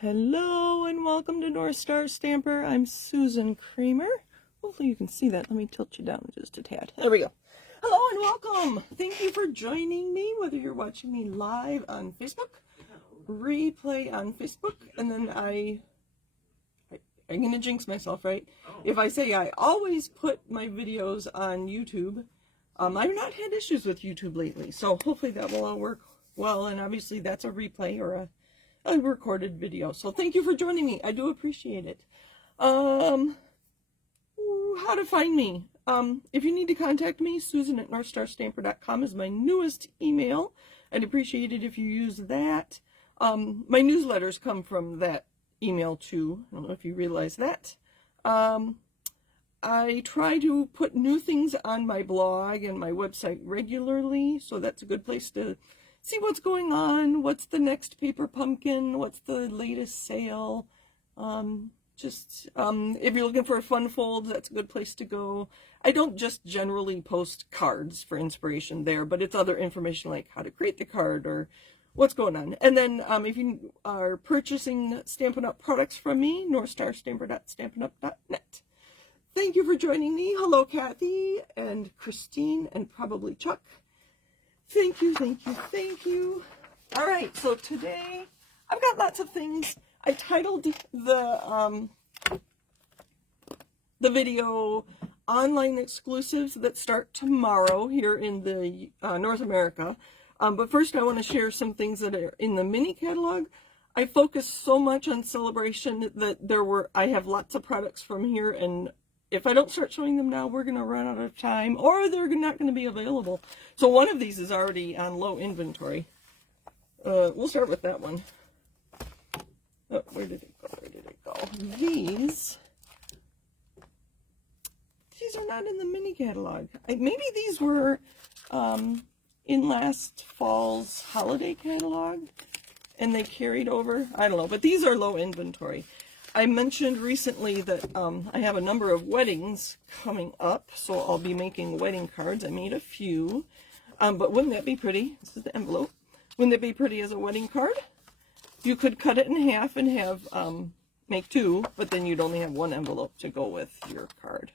Hello and welcome to North Star Stamper. I'm Susan Kramer. Hopefully you can see that. Let me tilt you down just a tad. There we go. Hello and welcome. Thank you for joining me, whether you're watching me live on Facebook, replay on Facebook, and then I'm going to jinx myself, right? If I say I always put my videos on YouTube, I've not had issues with YouTube lately, so hopefully that will all work well, and obviously that's a replay or a recorded video. So thank you for joining me. I do appreciate it. How to find me. If you need to contact me, Susan@NorthStarStamper.com is my newest email. I'd appreciate it if you use that. My newsletters come from that email too. I don't know if you realize that. I try to put new things on my blog and my website regularly, so that's a good place to see what's going on, what's the next paper pumpkin, what's the latest sale. If you're looking for a fun fold, that's a good place to go. I don't just generally post cards for inspiration there, but it's other information like how to create the card or what's going on. And then if you are purchasing Stampin' Up! Products from me, northstarstamper.stampinup.net. Thank you for joining me. Hello, Kathy and Christine and probably Chuck. Thank you, thank you, thank you. All right, so today I've got lots of things. I titled the video Online Exclusives that start tomorrow here in the North America. But first I want to share some things that are in the mini catalog. I focus so much on Celebration that I have lots of products from here, and if I don't start showing them now, we're going to run out of time, or they're not going to be available. So one of these is already on low inventory. We'll start with that one. Oh, where did it go? Where did it go? These are not in the mini catalog. Maybe these were in last fall's holiday catalog, and they carried over. I don't know, but these are low inventory. I mentioned recently that I have a number of weddings coming up, so I'll be making wedding cards. I made a few, but wouldn't that be pretty? This is the envelope. Wouldn't it be pretty as a wedding card? You could cut it in half and have make two, but then you'd only have one envelope to go with your card.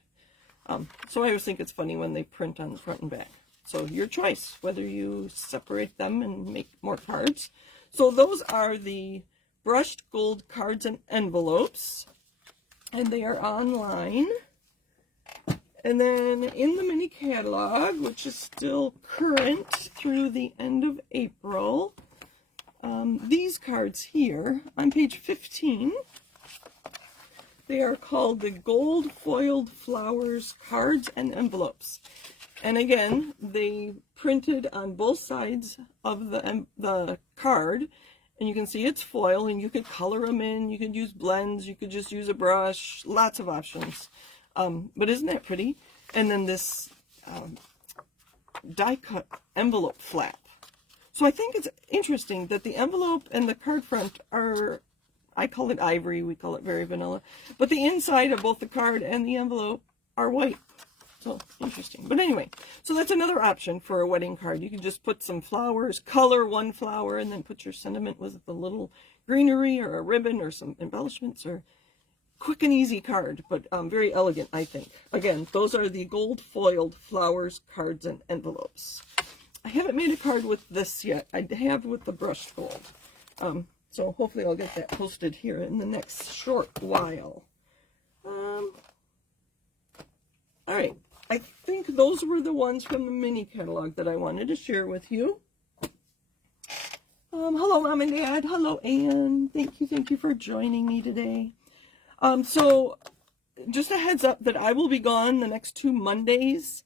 So I always think it's funny when they print on the front and back. So your choice, whether you separate them and make more cards. So those are the brushed gold cards and envelopes, and they are online. And then in the mini catalog, which is still current through the end of April, these cards here on page 15, they are called the Gold Foiled Flowers Cards and Envelopes. And again, they printed on both sides of the card. And you can see it's foil, and you could color them in, you could use blends, you could just use a brush, lots of options. But isn't that pretty? And then this die-cut envelope flap. So I think it's interesting that the envelope and the card front are, I call it ivory, we call it very vanilla, but the inside of both the card and the envelope are white. So interesting. But anyway, so that's another option for a wedding card. You can just put some flowers, color one flower, and then put your sentiment with a little greenery or a ribbon or some embellishments, or quick and easy card, but very elegant, I think. Again, those are the gold foiled flowers, cards, and envelopes. I haven't made a card with this yet. I have with the brushed gold. So hopefully I'll get that posted here in the next short while. All right. I think those were the ones from the mini catalog that I wanted to share with you. Hello, Mom and Dad. Hello, Anne. Thank you for joining me today. So just a heads up that I will be gone the next 2 Mondays.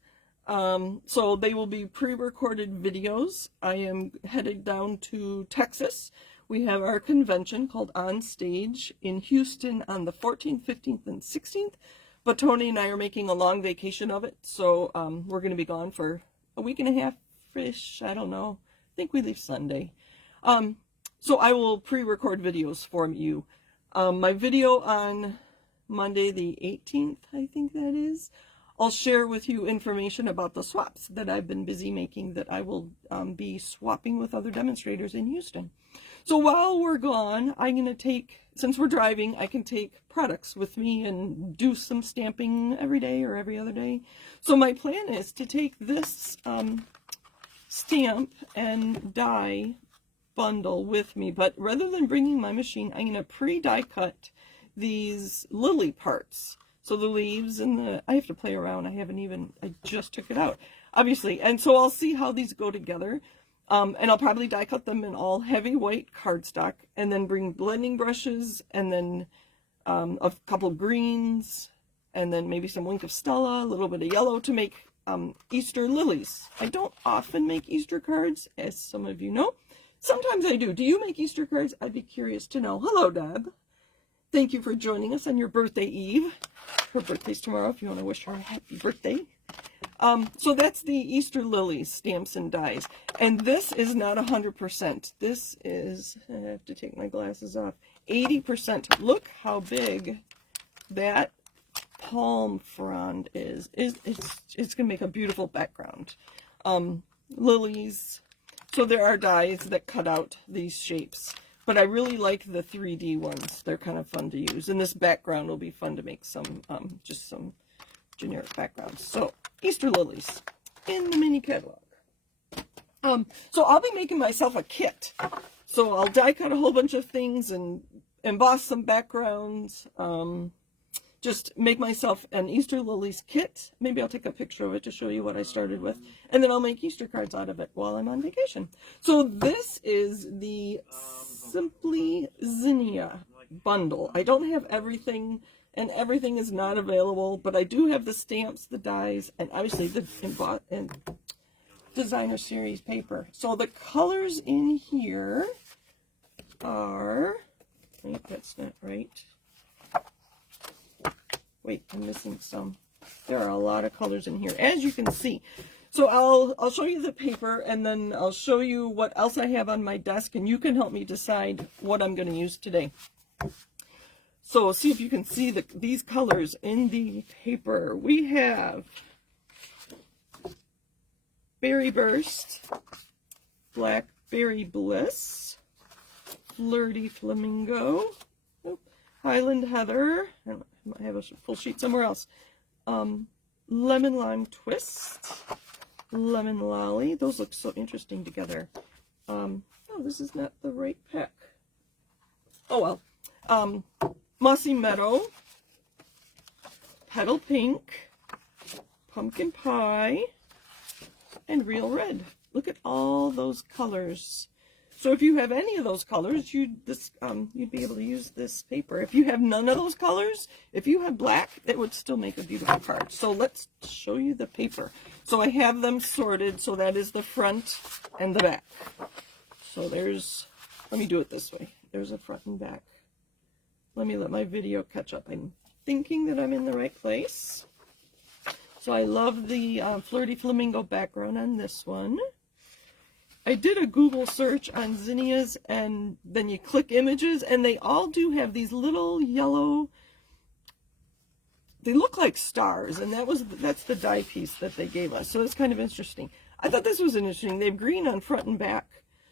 So they will be pre-recorded videos. I am headed down to Texas. We have our convention called On Stage in Houston on the 14th, 15th, and 16th. But Tony and I are making a long vacation of it, so we're going to be gone for a week and a half-ish, I don't know. I think we leave Sunday. So I will pre-record videos for you. My video on Monday the 18th, I think that is, I'll share with you information about the swaps that I've been busy making that I will be swapping with other demonstrators in Houston. So while we're gone, I'm going to take since we're driving, I can take products with me and do some stamping every day or every other day. So my plan is to take this stamp and die bundle with me, but rather than bringing my machine, I'm going to pre-die cut these lily parts. So the leaves and I have to play around. I just took it out, obviously. And so I'll see how these go together. And I'll probably die cut them in all heavy white cardstock, and then bring blending brushes, and then a couple of greens, and then maybe some Wink of Stella, a little bit of yellow to make Easter lilies. I don't often make Easter cards, as some of you know. Sometimes I do. Do you make Easter cards? I'd be curious to know. Hello, Deb. Thank you for joining us on your birthday eve. Her birthday's tomorrow if you want to wish her a happy birthday. So that's the Easter lilies, stamps and dies. And this is not 100%. This is, I have to take my glasses off, 80%. Look how big that palm frond is. It's going to make a beautiful background. Lilies. So there are dies that cut out these shapes. But I really like the 3D ones. They're kind of fun to use. And this background will be fun to make some, just some generic backgrounds. So, Easter lilies in the mini catalog. So I'll be making myself a kit. So I'll die cut a whole bunch of things and emboss some backgrounds. Just make myself an Easter lilies kit. Maybe I'll take a picture of it to show you what I started with. And then I'll make Easter cards out of it while I'm on vacation. So this is the Simply Zinnia bundle. I don't have everything, and everything is not available, but I do have the stamps, the dies, and obviously the designer series paper. So the colors in here are, wait, that's not right. Wait, I'm missing some. There are a lot of colors in here, as you can see. So I'll show you the paper, and then I'll show you what else I have on my desk, and you can help me decide what I'm going to use today. So see if you can see these colors in the paper. We have Berry Burst, Blackberry Bliss, Flirty Flamingo, Highland Heather, I have a full sheet somewhere else, Lemon Lime Twist, Lemon Lolly. Those look so interesting together. Oh, this is not the right pack. Oh well. Mossy Meadow, Petal Pink, Pumpkin Pie, and Real Red. Look at all those colors. So if you have any of those colors, you'd be able to use this paper. If you have none of those colors, if you have black, it would still make a beautiful card. So let's show you the paper. So I have them sorted, so that is the front and the back. So there's, let me do it this way. There's a front and back. Let me let my video catch up. I'm thinking that I'm in the right place. So I love the Flirty Flamingo background on this one. I did a Google search on Zinnias, and then you click images, and they all do have these little yellow, they look like stars, and that's the die piece that they gave us. So it's kind of interesting. I thought this was interesting. They have green on front and back.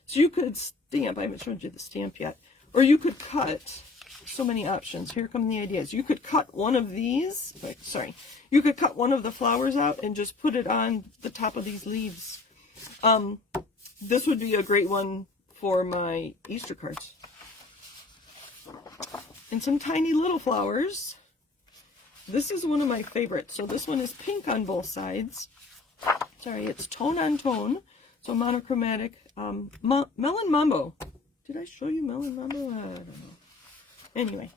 So you could stamp, I haven't showed you the stamp yet, or you could cut. So many options. Here come the ideas. You could cut one of these, you could cut one of the flowers out and just put it on the top of these leaves. This would be a great one for my Easter cards. And some tiny little flowers. This is one of my favorites. So this one is pink on both sides. Sorry, it's tone on tone. So monochromatic. Melon Mambo. Did I show you Melon Mambo? I don't know. Anyway,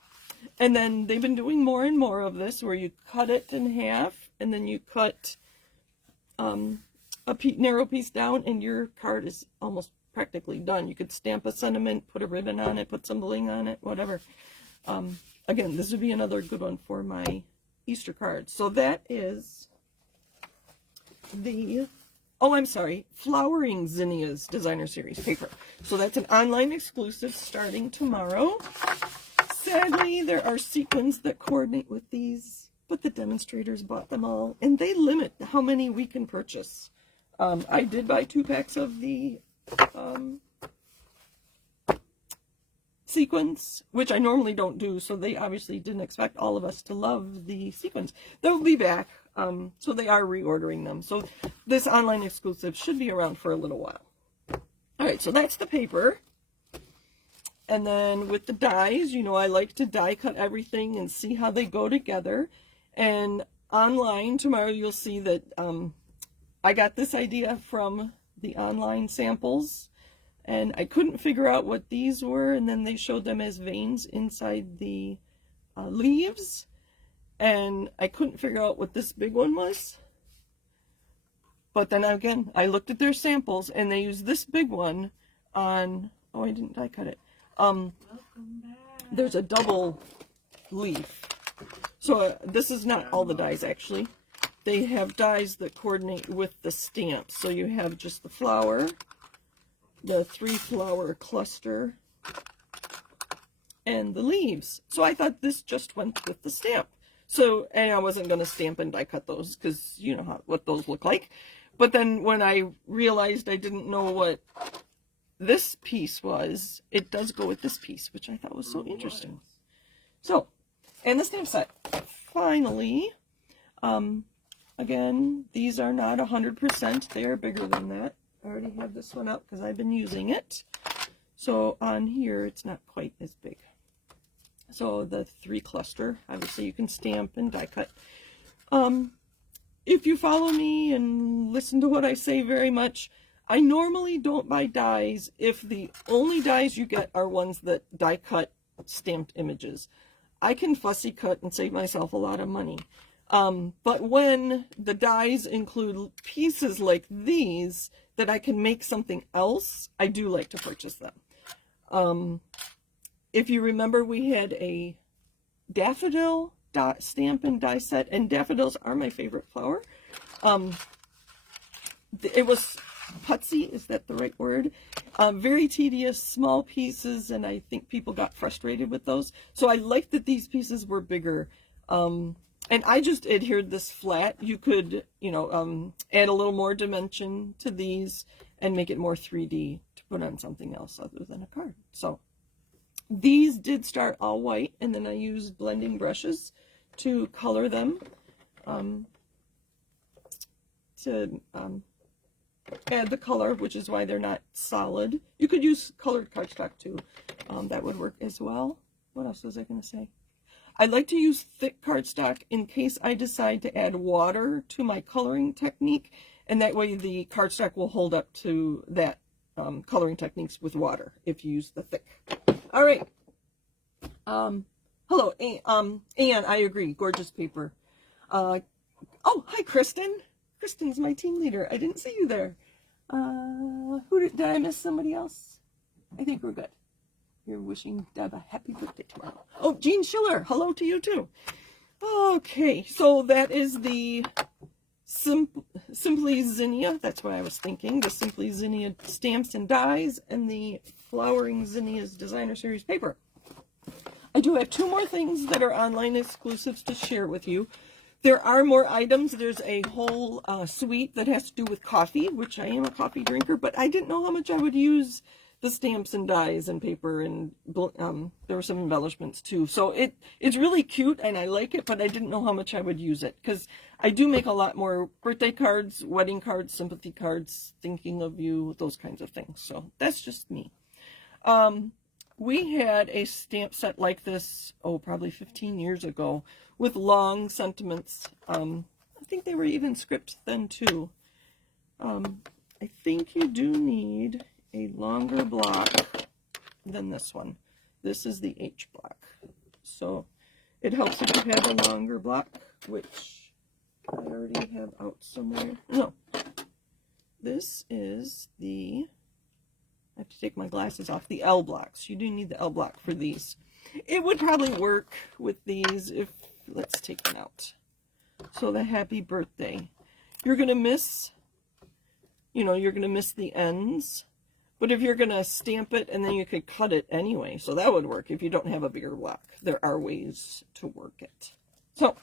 and then they've been doing more and more of this where you cut it in half and then you cut a narrow piece down and your card is almost practically done. You could stamp a sentiment, put a ribbon on it, put some bling on it, whatever. Again, this would be another good one for my Easter card. So that is the, oh, I'm sorry, Flowering Zinnias Designer Series paper. So that's an online exclusive starting tomorrow. Sadly, there are sequins that coordinate with these, but the demonstrators bought them all, and they limit how many we can purchase. I did buy 2 packs of the sequins, which I normally don't do, so they obviously didn't expect all of us to love the sequins. They'll be back, so they are reordering them. So this online exclusive should be around for a little while. All right, so that's the paper. And then with the dies, you know, I like to die cut everything and see how they go together. And online tomorrow, you'll see that I got this idea from the online samples. And I couldn't figure out what these were, and then they showed them as veins inside the leaves. And I couldn't figure out what this big one was. But then again, I looked at their samples, and they used this big one on, oh, I didn't die cut it. There's a double leaf. So this is not all the dies, actually. They have dies that coordinate with the stamp. So you have just the flower, the 3-flower cluster, and the leaves. So I thought this just went with the stamp. So, and I wasn't going to stamp and die cut those because you know what those look like. But then when I realized I didn't know what this piece was, it does go with this piece, which I thought was so interesting. So, and the stamp set. Finally, again, these are not 100%. They are bigger than that. I already have this one up because I've been using it. So on here, it's not quite as big. So the 3 cluster, obviously you can stamp and die cut. If you follow me and listen to what I say very much, I normally don't buy dies if the only dies you get are ones that die cut stamped images. I can fussy cut and save myself a lot of money. But when the dies include pieces like these that I can make something else, I do like to purchase them. If you remember, we had a daffodil stamp and die set, and daffodils are my favorite flower. It was putsy, is that the right word? Very tedious, small pieces, and I think people got frustrated with those. So I liked that these pieces were bigger. And I just adhered this flat. You could, you know, add a little more dimension to these and make it more 3D to put on something else other than a card. So these did start all white, and then I used blending brushes to color them to add the color, which is why they're not solid. You could use colored cardstock too. That would work as well. What else was I going to say? I like to use thick cardstock in case I decide to add water to my coloring technique, and that way the cardstock will hold up to that coloring techniques with water if you use the thick. All right. Hello, Anne, I agree. Gorgeous paper. Oh, hi, Kristen. Kristen's my team leader. I didn't see you there. Did I miss somebody else? I think we're good. You're wishing Deb a happy birthday tomorrow. Oh, Jean Schiller. Hello to you, too. Okay, so that is the Simply Zinnia. That's what I was thinking. The Simply Zinnia stamps and dies and the Flowering Zinnias Designer Series paper. I do have 2 more things that are online exclusives to share with you. There are more items. There's a whole suite that has to do with coffee, which I am a coffee drinker, but I didn't know how much I would use the stamps and dies and paper, and there were some embellishments too. So it's really cute and I like it, but I didn't know how much I would use it because I do make a lot more birthday cards, wedding cards, sympathy cards, thinking of you, those kinds of things. So that's just me. We had a stamp set like this, probably 15 years ago, with long sentiments. I think they were even script then too. I think you do need a longer block than this one. This is the H block. So it helps if you have a longer block, which I already have out somewhere. No, this is the, I have to take my glasses off, the L blocks. You do need the L block for these. It would probably work with these if, let's take one out. So the happy birthday. You're going to miss, you're going to miss the ends. But if you're going to stamp it, and then you could cut it anyway. So that would work if you don't have a bigger block. There are ways to work it. So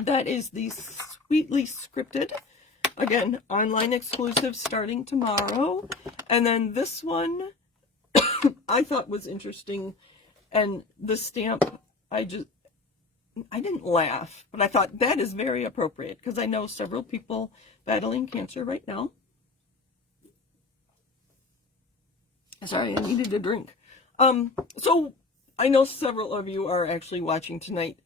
that is the Sweetly Scripted. Again, online exclusive starting tomorrow. And then this one I thought was interesting. And the stamp, I didn't laugh, but I thought that is very appropriate because I know several people battling cancer right now. Sorry, I needed a drink. So I know several of you are actually watching tonight.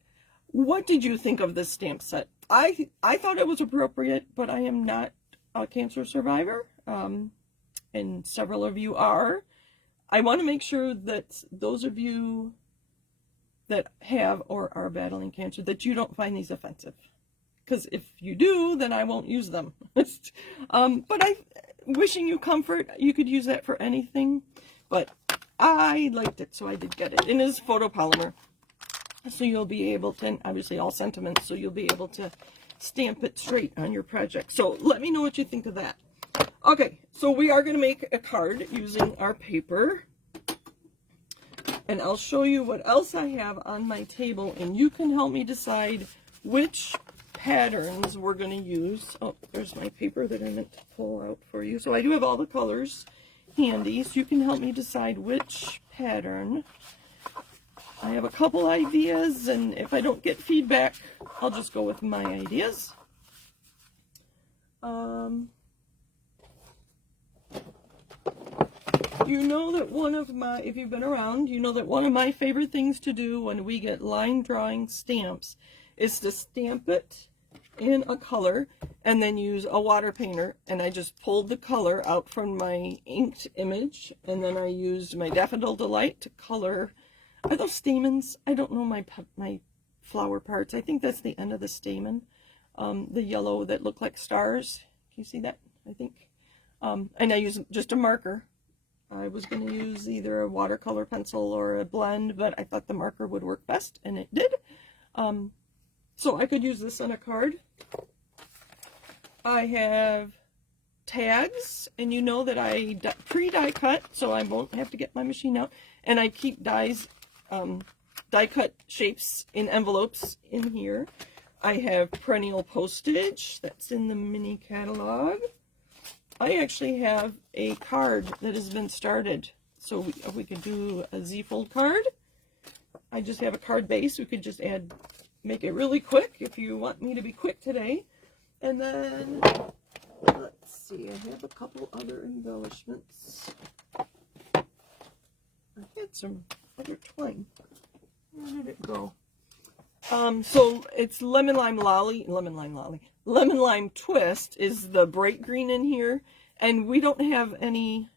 What did you think of this stamp set? I thought it was appropriate, but I am not a cancer survivor, and several of you are. I want to make sure that those of you that have or are battling cancer, that you don't find these offensive. Because if you do, then I won't use them. But I wishing you comfort. You could use that for anything. But I liked it, so I did get it. It is photopolymer. So you'll be able to, and obviously all sentiments, so you'll be able to stamp it straight on your project. So let me know what you think of that. Okay, so we are going to make a card using our paper. And I'll show you what else I have on my table, and you can help me decide which patterns we're going to use. Oh, there's my paper that I meant to pull out for you. So I do have all the colors handy, so you can help me decide which pattern. I have a couple ideas, and if I don't get feedback, I'll just go with my ideas. You know that one of my, if you've been around, you know that one of my favorite things to do when we get line drawing stamps is to stamp it in a color and then use a water painter. And I just pulled the color out from my inked image, and then I used my Daffodil Delight to color. Are those stamens? I don't know my flower parts. I think that's the end of the stamen. The yellow that look like stars. Can you see that? I think. And I use just a marker. I was going to use either a watercolor pencil or a blend, but I thought the marker would work best, and it did. So I could use this on a card. I have tags, and you know that I pre-die cut, so I won't have to get my machine out. And I keep dies, die cut shapes in envelopes in here. I have perennial postage that's in the mini catalog. I actually have a card that has been started, so we could do a Z-fold card. I just have a card base. We could just make it really quick if you want me to be quick today. And then, let's see, I have a couple other embellishments. I had some other twine. Where did it go? So it's Lemon Lime Twist is the bright green in here, and we don't have any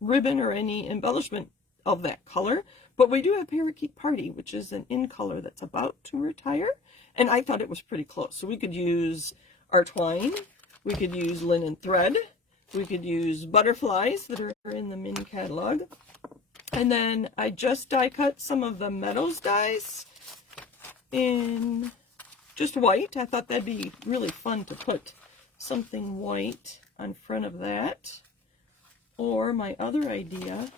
ribbon or any embellishment of that color, but we do have Parakeet Party, which is an in color that's about to retire, and I thought it was pretty close. So we could use our twine, we could use linen thread, we could use butterflies that are in the mini catalog. And then I just die cut some of the Meadows dies in just white. I thought that'd be really fun to put something white on front of that. Or my other idea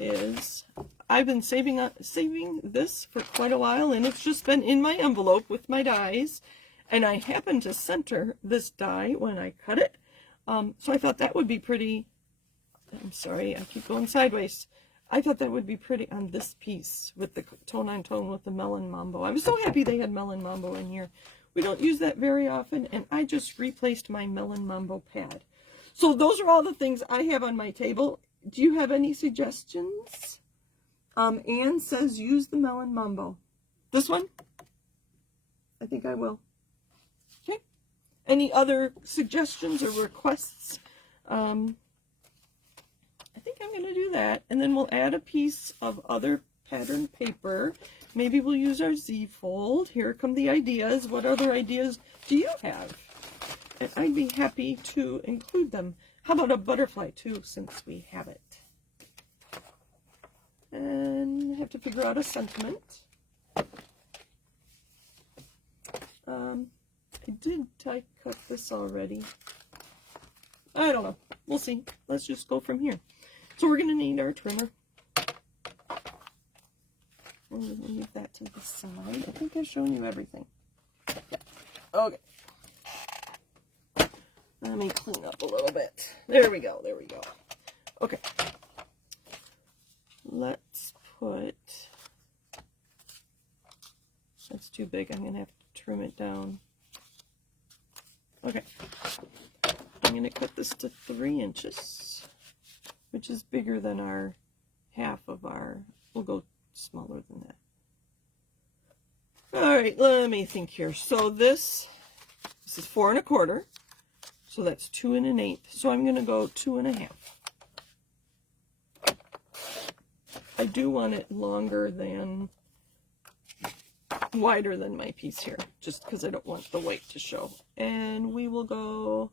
is I've been saving this for quite a while, and it's just been in my envelope with my dies. And I happened to center this die when I cut it. So I thought that would be pretty. I'm sorry, I keep going sideways. I thought that would be pretty on this piece with the tone on tone with the Melon Mambo. I was so happy they had Melon Mambo in here. We don't use that very often, and I just replaced my Melon Mambo pad. So those are all the things I have on my table. Do you have any suggestions? Anne says use the Melon Mambo. This one? I think I will. Okay. Any other suggestions or requests? I think I'm going to do that, and then we'll add a piece of other pattern paper. Maybe we'll use our Z-fold. Here come the ideas. What other ideas do you have? And I'd be happy to include them. How about a butterfly too, since we have it? And I have to figure out a sentiment. I did die cut this already. I don't know. We'll see. Let's just go from here. So we're going to need our trimmer. I'm going to leave that to the side. I think I've shown you everything. Yeah. Okay. Let me clean up a little bit. There we go, there we go. Okay. Let's put, that's too big, I'm going to have to trim it down. Okay. I'm going to cut this to 3 inches, which is bigger than our half of our, we'll go smaller than that. All right, let me think here. So this is 4 1/4. So that's 2 1/8. So I'm going to go 2 1/2. I do want it longer than, wider than my piece here, just because I don't want the white to show. And we will go,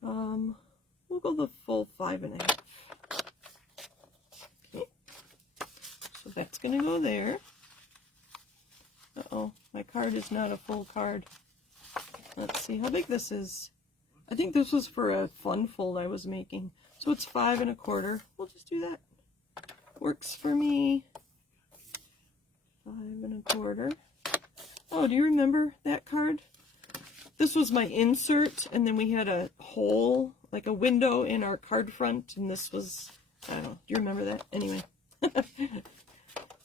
we'll go the full 5 1/2. Okay. So that's going to go there. Uh-oh, my card is not a full card. Let's see how big this is. I think this was for a fun fold I was making. So it's 5 1/4. We'll just do that. Works for me. 5 1/4. Oh, do you remember that card? This was my insert, and then we had a hole, like a window in our card front, and this was, I don't know, do you remember that? Anyway.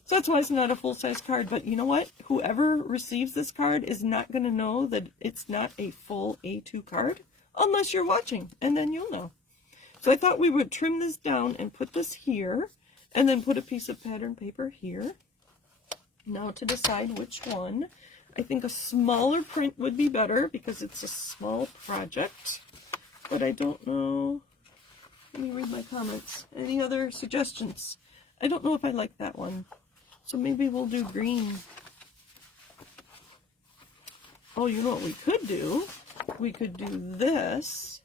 So that's why it's not a full-size card, but you know what? Whoever receives this card is not going to know that it's not a full A2 card, unless you're watching, and then you'll know. So I thought we would trim this down and put this here, and then put a piece of pattern paper here. Now to decide which one. I think a smaller print would be better because it's a small project, but I don't know. Let me read my comments. Any other suggestions? I don't know if I like that one. So maybe we'll do green. Oh, you know what we could do? We could do this,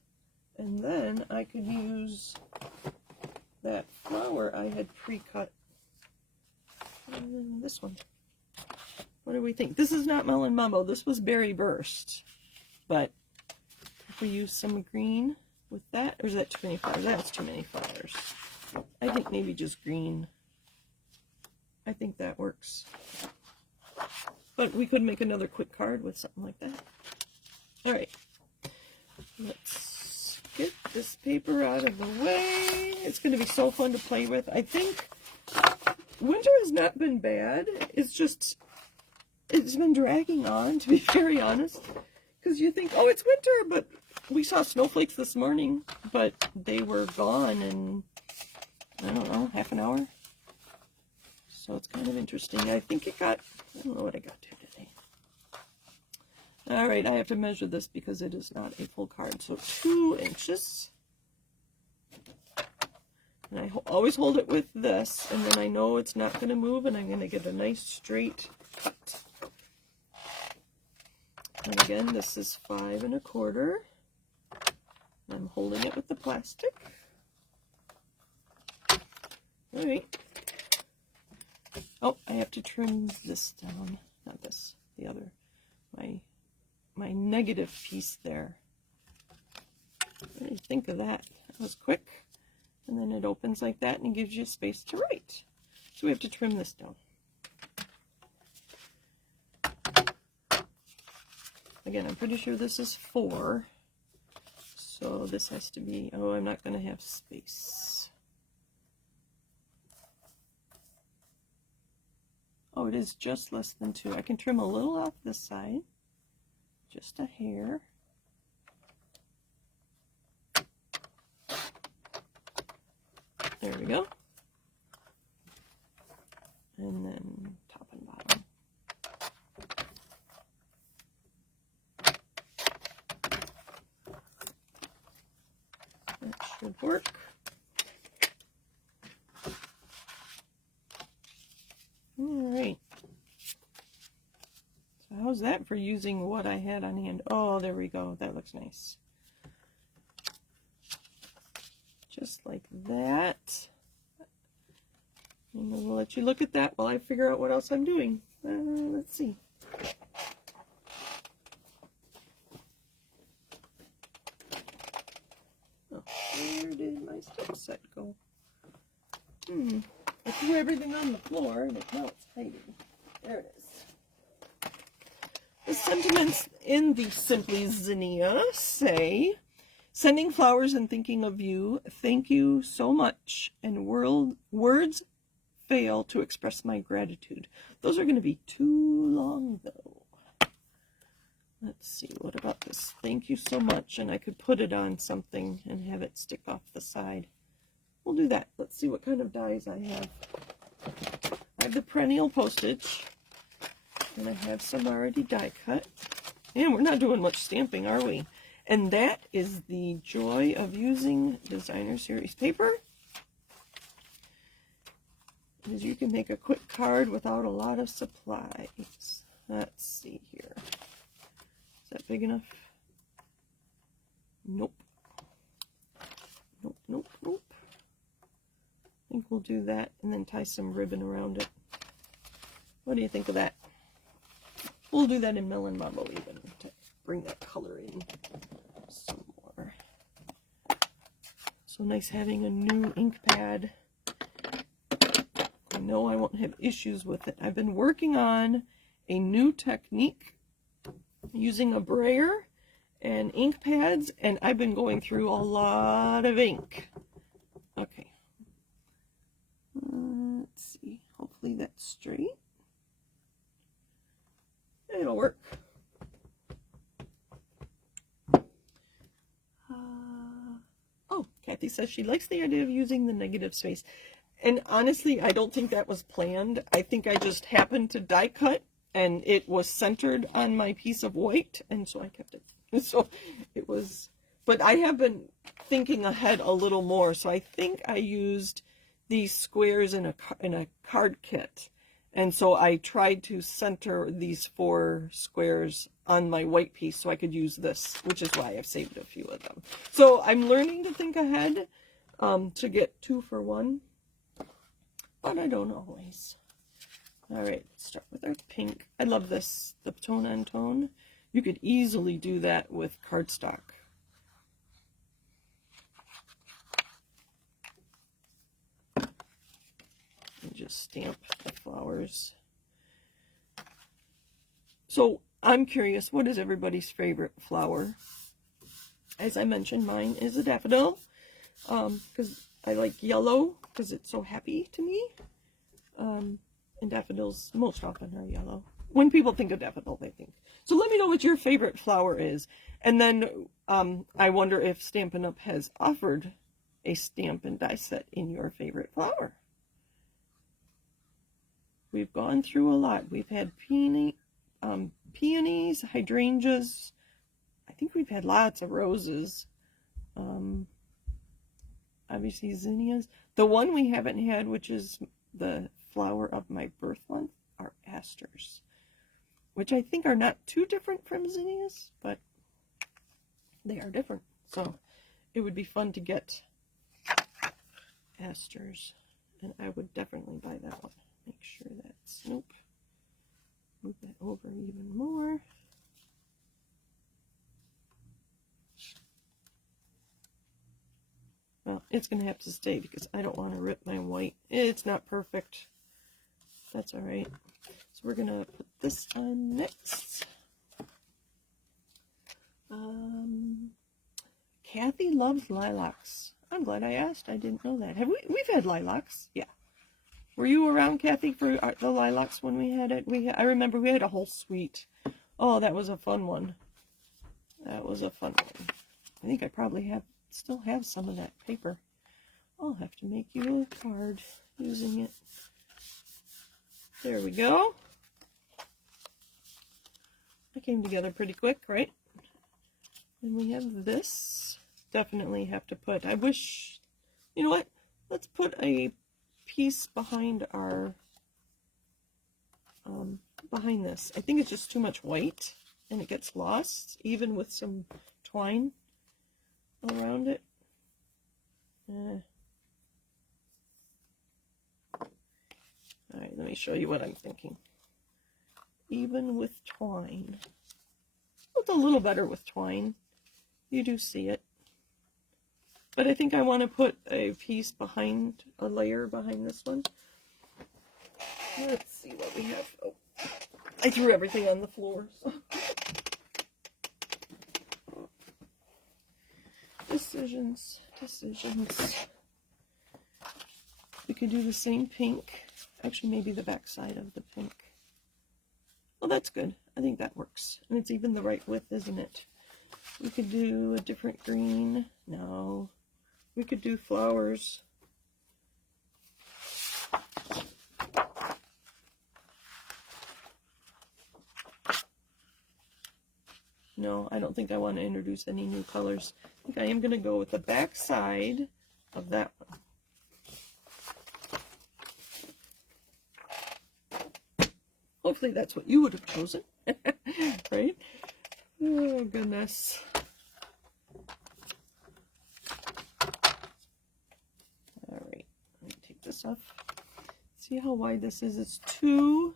and then I could use that flower I had pre-cut. And this one. What do we think? This is not Melon Mambo. This was Berry Burst. But if we use some green with that, or is that too many flowers? That's too many flowers. I think maybe just green. I think that works. But we could make another quick card with something like that. All right. Let's get this paper out of the way. It's going to be so fun to play with. I think winter has not been bad. It's just, it's been dragging on, to be very honest. Because you think, oh, it's winter, but we saw snowflakes this morning, but they were gone in, I don't know, half an hour. So it's kind of interesting. I think it got, I don't know what I got to today. All right, I have to measure this because it is not a full card. So 2 inches. And I always hold it with this, and then I know it's not going to move, and I'm going to get a nice straight cut. And again, this is 5 1/4. I'm holding it with the plastic. All right. Oh, I have to trim this down. Not this, the other. My negative piece there. What do you think of that? That was quick. And then it opens like that and gives you space to write. So we have to trim this down. Again, I'm pretty sure this is 4. So this has to be, oh, I'm not going to have space. Oh, it is just less than 2. I can trim a little off this side. Just a hair. There we go. And then top and bottom. That should work. All right. So how's that for using what I had on hand? Oh, there we go. That looks nice. Just like that. And we'll let you look at that while I figure out what else I'm doing. Let's see. Oh, where did my step set go? I threw everything on the floor, and now it's hiding. There it is. The sentiments in the Simply Zinnia say, Sending flowers and thinking of you. Thank you so much. And words fail to express my gratitude. Those are going to be too long, though. Let's see. What about this? Thank you so much. And I could put it on something and have it stick off the side. We'll do that. Let's see what kind of dies I have. I have the perennial postage. And I have some already die cut. And we're not doing much stamping, are we? And that is the joy of using Designer Series paper. Is you can make a quick card without a lot of supplies. Let's see here. Is that big enough? Nope. Nope, nope, nope. I think we'll do that and then tie some ribbon around it. What do you think of that? We'll do that in Melon Mambo even to bring that color in some more. So nice having a new ink pad. I know I won't have issues with it. I've been working on a new technique using a brayer and ink pads, and I've been going through a lot of ink. Okay. Let's see. Hopefully that's straight. It'll work. Oh, Kathy says she likes the idea of using the negative space. And honestly, I don't think that was planned. I think I just happened to die cut and it was centered on my piece of white, and so I kept it. So it was, but I have been thinking ahead a little more. So I think I used these squares in a card kit. And so I tried to center these 4 squares on my white piece so I could use this, which is why I've saved a few of them. So I'm learning to think ahead to get 2 for 1, but I don't always. All right, let's start with our pink. I love this, the tone on tone. You could easily do that with cardstock. And just stamp the flowers. So I'm curious, what is everybody's favorite flower? As I mentioned, mine is a daffodil, because I like yellow, because it's so happy to me. And daffodils most often are yellow. When people think of daffodil, they think. So let me know what your favorite flower is. And then I wonder if Stampin' Up! Has offered a stamp and die set in your favorite flower. We've gone through a lot. We've had peonies, hydrangeas. I think we've had lots of roses. Obviously zinnias. The one we haven't had, which is the flower of my birth month, are asters, which I think are not too different from zinnias, but they are different. So it would be fun to get asters, and I would definitely buy that one. Make sure that's, nope, move that over even more. Well, it's going to have to stay because I don't want to rip my white. It's not perfect. That's all right. So we're going to put this on next. Kathy loves lilacs. I'm glad I asked. I didn't know that. We've had lilacs? Yeah. Were you around, Kathy, for the lilacs when we had it? I remember we had a whole suite. Oh, that was a fun one. That was a fun one. I think I probably still have some of that paper. I'll have to make you a card using it. There we go. That came together pretty quick, right? And we have this. Definitely have to put, I wish, you know what? Let's put a piece behind our, behind this. I think it's just too much white and it gets lost, even with some twine around it. All right, let me show you what I'm thinking. Even with twine. It's a little better with twine. You do see it. But I think I want to put a piece behind, a layer behind this one. Let's see what we have. Oh, I threw everything on the floor. So. Decisions, decisions. We could do the same pink. Actually, maybe the back side of the pink. Well, that's good. I think that works. And it's even the right width, isn't it? We could do a different green. No. We could do flowers. No, I don't think I want to introduce any new colors. I think I am going to go with the back side of that one. Hopefully that's what you would have chosen, right? Oh, goodness. All right, let me take this off. See how wide this is? It's 2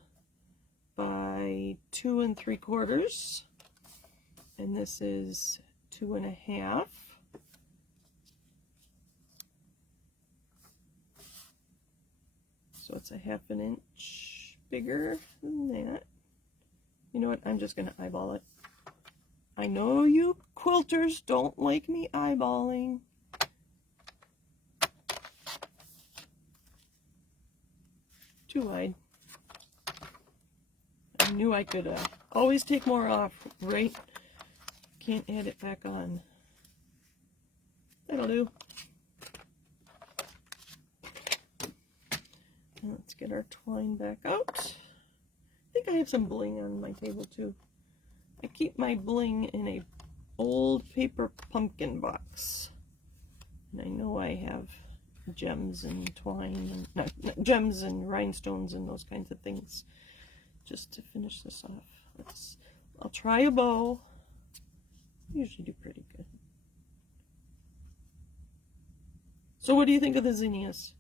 by 2 3/4. And this is 2 1/2. So it's a 1/2 inch bigger than that. You know what? I'm just going to eyeball it. I know you quilters don't like me eyeballing. Too wide. I knew I could always take more off, right? Can't add it back on. That'll do. And let's get our twine back out. I think I have some bling on my table too. I keep my bling in a old paper pumpkin box. And I know I have gems and twine, and not gems and rhinestones and those kinds of things. Just to finish this off. I'll try a bow. I usually do pretty good. So what do you think of the zinnias?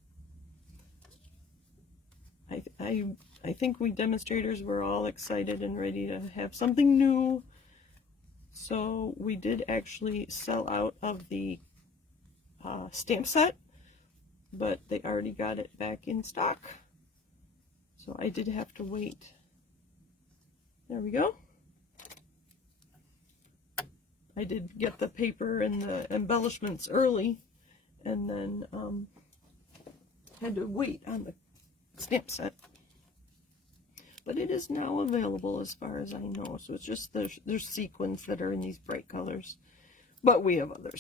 I think we demonstrators were all excited and ready to have something new. So we did actually sell out of the stamp set, but they already got it back in stock. So I did have to wait. There we go. I did get the paper and the embellishments early, and then had to wait on the stamp set. But it is now available as far as I know. So it's just there's sequins that are in these bright colors. But we have other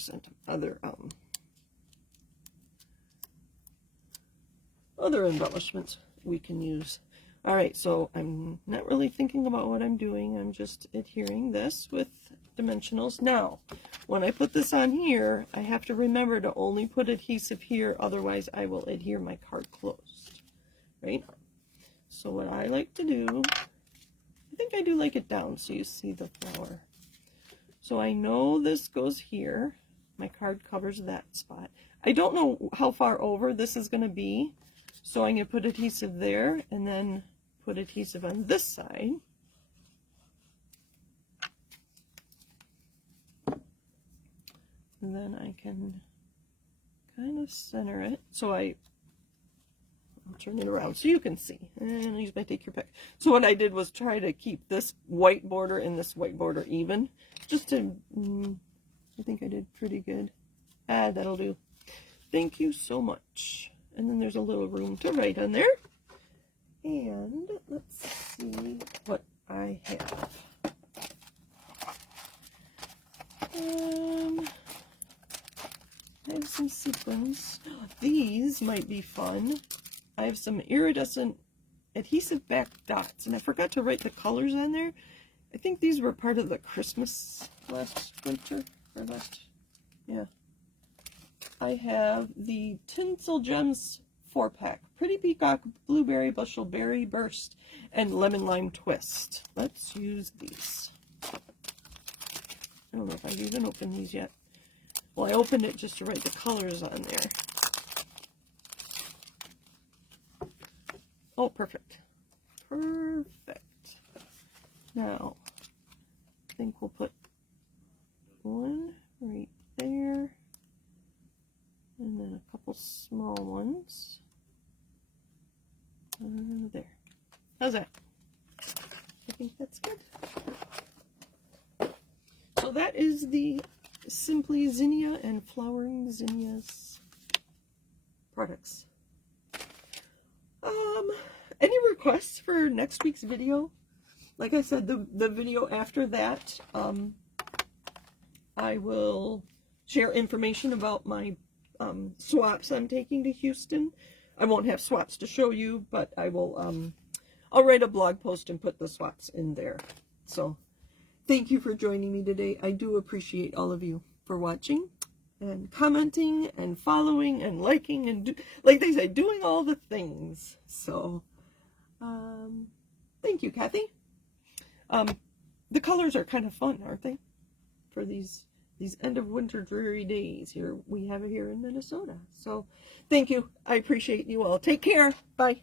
embellishments we can use. All right, so I'm not really thinking about what I'm doing. I'm just adhering this with dimensionals. Now, when I put this on here, I have to remember to only put adhesive here, otherwise I will adhere my card closed, right? So what I like to do, I think I do like it down so you see the flower. So I know this goes here. My card covers that spot. I don't know how far over this is going to be, so I'm going to put adhesive there and then put adhesive on this side. And then I can kind of center it. So I'll turn it around so you can see. And I'll use my take your pick. So what I did was try to keep this white border and this white border even. Just to, I think I did pretty good. That'll do. Thank you so much. And then there's a little room to write on there. And let's see what I have. I have some sequins. These might be fun. I have some iridescent adhesive back dots, and I forgot to write the colors on there. I think these were part of the Christmas last winter, or last, yeah. I have the Tinsel Gems 4-pack, Pretty Peacock, Blueberry, Bushel Berry Burst, and Lemon Lime Twist. Let's use these. I don't know if I've even opened these yet. Well, I opened it just to write the colors on there. Oh, perfect. Perfect. Now, I think we'll put one right there. And then a couple small ones. There. How's that? I think that's good. So that is the Simply Zinnia and Flowering Zinnias products. Any requests for next week's video? Like I said, the video after that, I will share information about my swaps I'm taking to Houston. I won't have swaps to show you, but I will, I'll write a blog post and put the swaps in there. So thank you for joining me today. I do appreciate all of you for watching and commenting and following and liking and, like they say, doing all the things. So, thank you, Kathy. The colors are kind of fun, aren't they? For these end of winter dreary days here we have it here in Minnesota. So, thank you. I appreciate you all. Take care. Bye.